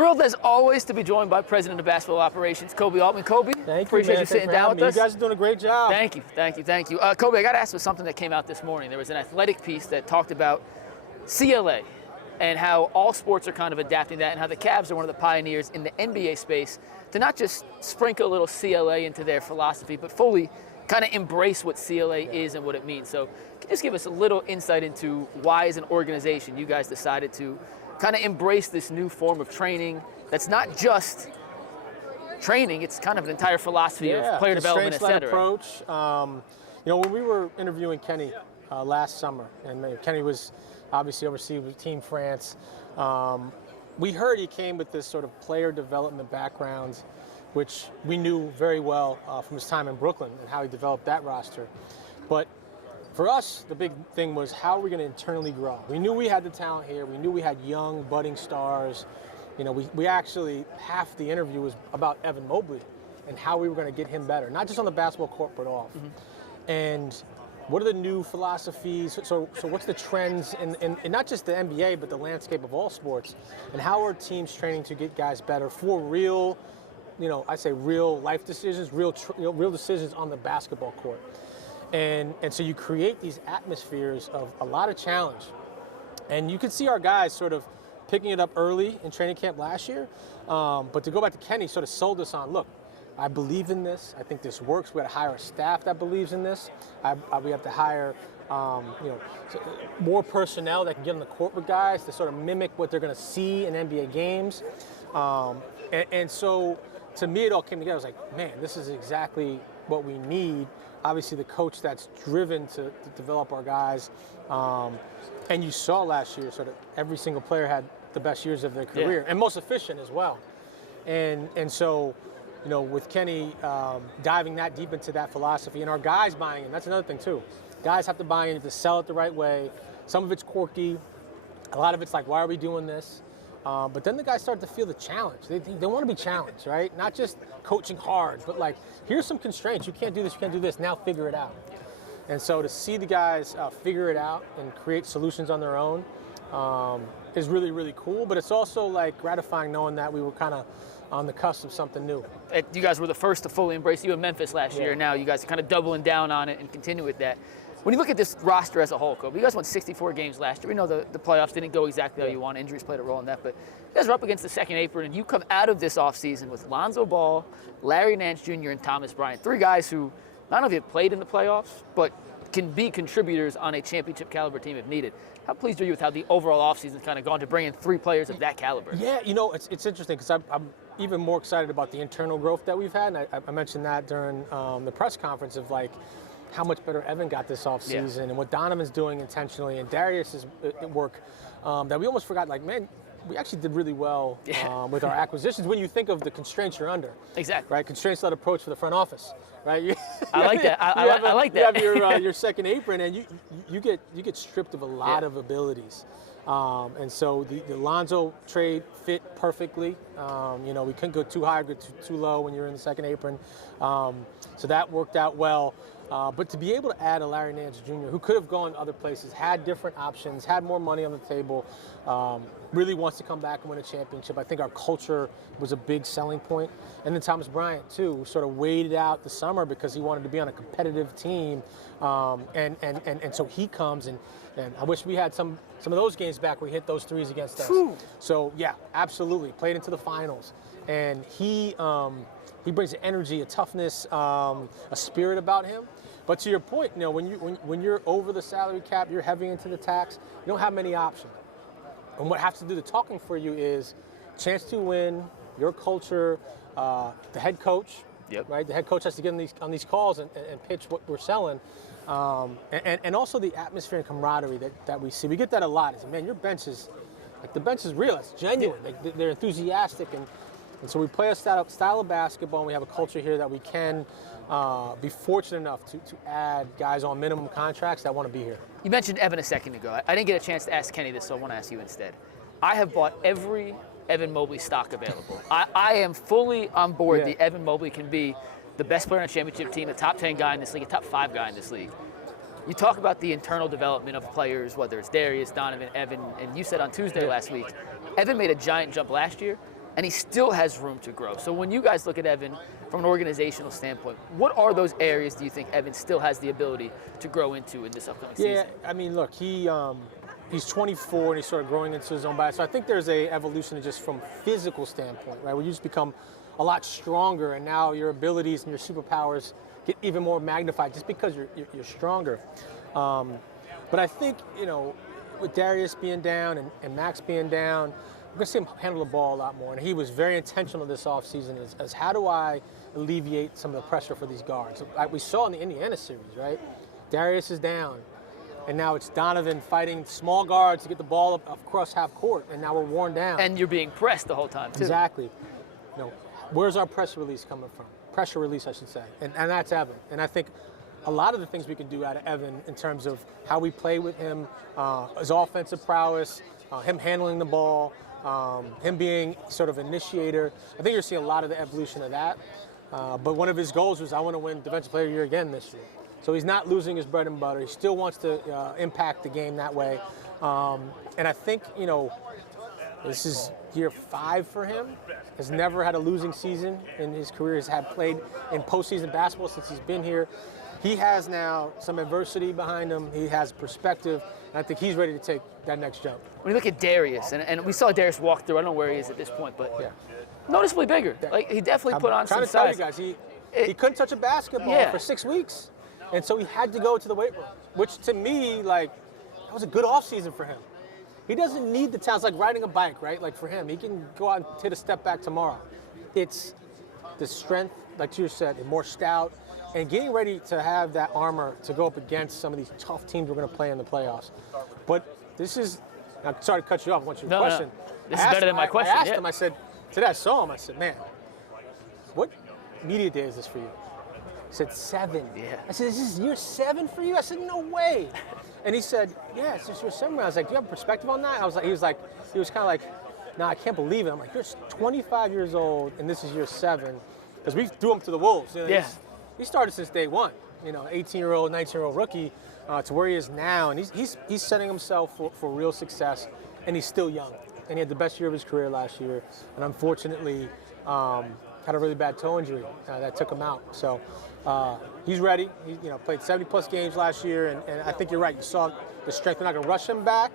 Thrilled as always to be joined by President of Basketball Operations, Koby Altman. Koby, appreciate you sitting down with us. You guys are doing a great job. Thank you. Koby, I got to ask about something that came out this morning. There was an athletic piece that talked about CLA and how all sports are kind of adapting that, and how the Cavs are one of the pioneers in the NBA space to not just sprinkle a little CLA into their philosophy, but fully kind of embrace what CLA is and what it means. So can you just give us a little insight into why, as an organization, you guys decided to kind of embrace this new form of training that's not just training, it's kind of an entire philosophy of player development, et cetera. Approach. When we were interviewing Kenny last summer, and Kenny was obviously overseas with Team France, we heard he came with this sort of player development background, which we knew very well from his time in Brooklyn and how he developed that roster. But for us, the big thing was, how are we going to internally grow? We knew we had the talent here. We knew we had young, budding stars. We actually, half the interview was about Evan Mobley and how we were going to get him better, not just on the basketball court, but off. Mm-hmm. And what are the new philosophies? So what's the trends in not just the NBA, but the landscape of all sports? And how are teams training to get guys better for real, I say real life decisions, real decisions on the basketball court? And so you create these atmospheres of a lot of challenge. And you could see our guys sort of picking it up early in training camp last year. But to go back to Kenny, sort of sold us on, look, I believe in this. I think this works. We got to hire a staff that believes in this. We have to hire more personnel that can get on the court with guys to sort of mimic what they're going to see in NBA games. And so to me, it all came together. I was like, man, this is exactly what we need. Obviously, the coach that's driven to develop our guys. And you saw last year, sort of every single player had the best years of their career, and most efficient as well. And so, with Kenny diving that deep into that philosophy, and our guys buying in, that's another thing too. Guys have to buy in, you have to sell it the right way. Some of it's quirky. A lot of it's like, why are we doing this? But then the guys start to feel the challenge. They want to be challenged, right? Not just coaching hard, but like, here's some constraints. You can't do this, you can't do this. Now figure it out. And so to see the guys figure it out and create solutions on their own is really, really cool. But it's also like gratifying knowing that we were kind of on the cusp of something new. You guys were the first to fully embrace. You in Memphis last year. Now you guys are kind of doubling down on it and continue with that. When you look at this roster as a whole, Koby, you guys won 64 games last year. We know the playoffs didn't go exactly how you want. Injuries played a role in that. But you guys are up against the second apron, and you come out of this offseason with Lonzo Ball, Larry Nance Jr., and Thomas Bryant. Three guys who not only have played in the playoffs, but can be contributors on a championship caliber team if needed. How pleased are you with how the overall offseason kind of gone to bring in three players of that caliber? Yeah, it's interesting because I'm even more excited about the internal growth that we've had. And I mentioned that during the press conference of like, how much better Evan got this offseason and what Donovan's doing intentionally and Darius's work that we almost forgot, like, man, we actually did really well with our acquisitions when you think of the constraints you're under. Exactly. Right? Constraints-led approach for the front office, right? I like that. I like that. You have your second apron, and you get stripped of a lot of abilities. And so the Lonzo trade fit perfectly. We couldn't go too high or too low when you're in the second apron. So that worked out well. But to be able to add a Larry Nance Jr., who could have gone other places, had different options, had more money on the table, really wants to come back and win a championship. I think our culture was a big selling point. And then Thomas Bryant, too, who sort of waited out the summer because he wanted to be on a competitive team. And so he comes, and I wish we had some of those games back where he hit those threes against us. So, yeah, absolutely. Played into the finals. And he brings an energy, a toughness, a spirit about him. But to your point, when you're over the salary cap, you're heavy into the tax, you don't have many options. And what has to do the talking for you is chance to win, your culture, the head coach, right? The head coach has to get on these calls and pitch what we're selling. And also the atmosphere and camaraderie that we see. We get that a lot. It's, man, your bench is, like, the bench is real. It's genuine. Like, they're enthusiastic. And so we play a style of basketball, and we have a culture here that we can be fortunate enough to add guys on minimum contracts that want to be here. You mentioned Evan a second ago. I didn't get a chance to ask Kenny this, so I want to ask you instead. I have bought every Evan Mobley stock available. I am fully on board that Evan Mobley can be the best player on a championship team, a top 10 guy in this league, a top 5 guy in this league. You talk about the internal development of players, whether it's Darius, Donovan, Evan, and you said on Tuesday last week, Evan made a giant jump last year. and he still has room to grow. So when you guys look at Evan from an organizational standpoint, what are those areas do you think Evan still has the ability to grow into in this upcoming season? Yeah, I mean, look, he's 24 and he's sort of growing into his own body. So I think there's a evolution just from physical standpoint, right? Where you just become a lot stronger, and now your abilities and your superpowers get even more magnified just because you're stronger. But I think, with Darius being down and Max being down, we're going to see him handle the ball a lot more. And he was very intentional this offseason as how do I alleviate some of the pressure for these guards? Like we saw in the Indiana series, right? Darius is down, and now it's Donovan fighting small guards to get the ball up across half court, and now we're worn down. And you're being pressed the whole time, too. Exactly. Where's our pressure release coming from? Pressure release, I should say. And that's Evan. And I think a lot of the things we can do out of Evan in terms of how we play with him, his offensive prowess, him handling the ball, him being sort of initiator. I think you're seeing a lot of the evolution of that. But one of his goals was, I want to win Defensive Player of the Year again this year. So he's not losing his bread and butter. He still wants to impact the game that way. And I think, this is year 5 for him. Has never had a losing season in his career. Has had played in postseason basketball since he's been here. He has now some adversity behind him. He has perspective, and I think he's ready to take that next jump. When you look at Darius, and we saw Darius walk through, I don't know where he is at this point, but noticeably bigger. Like, he definitely put on some size. I'm trying to tell you guys, he couldn't touch a basketball for 6 weeks, and so he had to go to the weight room, which to me, that was a good offseason for him. He doesn't need the talent. It's like riding a bike, right? Like for him, he can go out and hit a step back tomorrow. It's the strength, like you said, and more stout, and getting ready to have that armor to go up against some of these tough teams we're going to play in the playoffs. But this is, I'm sorry to cut you off once your question. No. This is better than my question. I asked him, I said, today I saw him, I said, man, what media day is this for you? He said, 7. Yeah. I said, is this year 7 for you? I said, no way. And he said, yeah, it's just year 7. I was like, do you have a perspective on that? He was kind of like, nah, I can't believe it. I'm like, you're 25 years old and this is year 7. Because we threw him to the wolves. He started since day one, 18-year-old, 19-year-old rookie to where he is now. And he's setting himself for real success, and he's still young. And he had the best year of his career last year. And unfortunately, had a really bad toe injury that took him out. So he's ready. He played 70-plus games last year, and I think you're right. You saw the strength. We're not going to rush him back,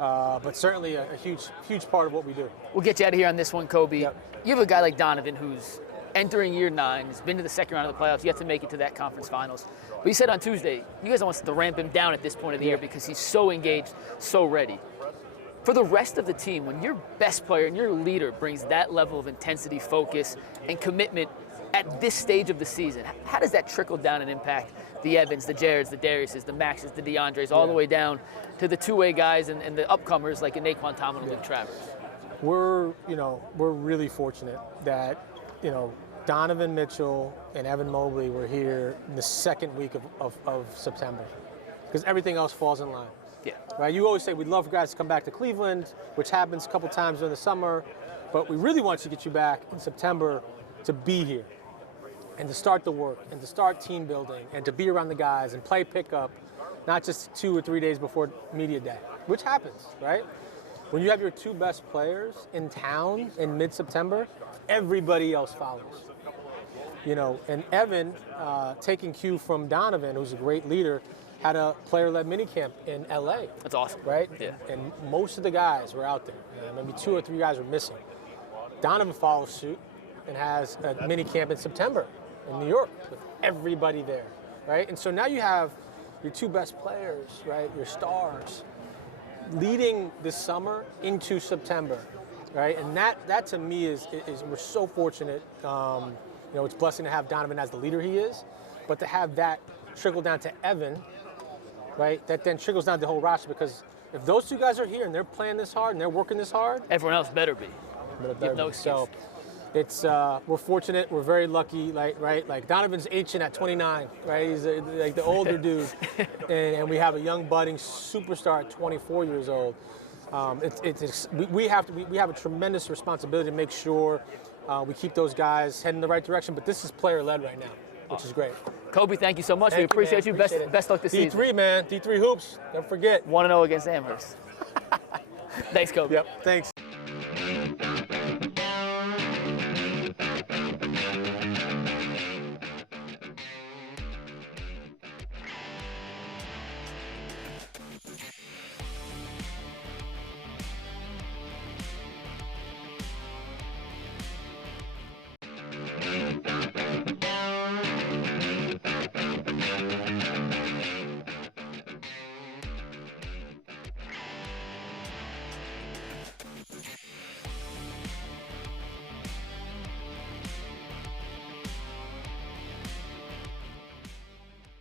but certainly a huge part of what we do. We'll get you out of here on this one, Koby. Yep. You have a guy like Donovan who's entering year 9, has been to the second round of the playoffs, yet to make it to that conference finals. But you said on Tuesday, you guys don't want to ramp him down at this point of the year because he's so engaged, so ready. For the rest of the team, when your best player and your leader brings that level of intensity, focus, and commitment at this stage of the season, how does that trickle down and impact the Evans, the Jareds, the Dariuses, the Maxes, the DeAndres, all the way down to the two-way guys and the upcomers like Naquan Tomlin and Luke Travers? We're really fortunate that, Donovan Mitchell and Evan Mobley were here in the second week of September, because everything else falls in line. Yeah. Right. You always say we'd love for guys to come back to Cleveland, which happens a couple times during the summer, but we really want to get you back in September to be here and to start the work and to start team building and to be around the guys and play pickup, not just 2 or 3 days before media day, which happens, right? When you have your 2 best players in town in mid-September, everybody else follows. And Evan, taking cue from Donovan, who's a great leader, had a player-led minicamp in LA. That's awesome. Right? Yeah. And most of the guys were out there. Maybe 2 or 3 guys were missing. Donovan follows suit and has a minicamp in September in New York with everybody there, right? And so now you have your 2 best players, right, your stars, leading this summer into September, right? And that to me is we're so fortunate. It's a blessing to have Donovan as the leader he is, but to have that trickle down to Evan, right? That then trickles down the whole roster, because if those 2 guys are here and they're playing this hard and they're working this hard, everyone else better be. No excuse. So it's we're fortunate. We're very lucky. Like Donovan's ancient at 29, right? He's like the older dude, and we have a young budding superstar at 24 years old. We have a tremendous responsibility to make sure we keep those guys heading in the right direction. But this is player-led right now, which is great. Koby, thank you so much. We appreciate you. Best luck this season. D3, man. D3 hoops. Don't forget. 1-0 against Amherst. Thanks, Koby. Yep. Thanks.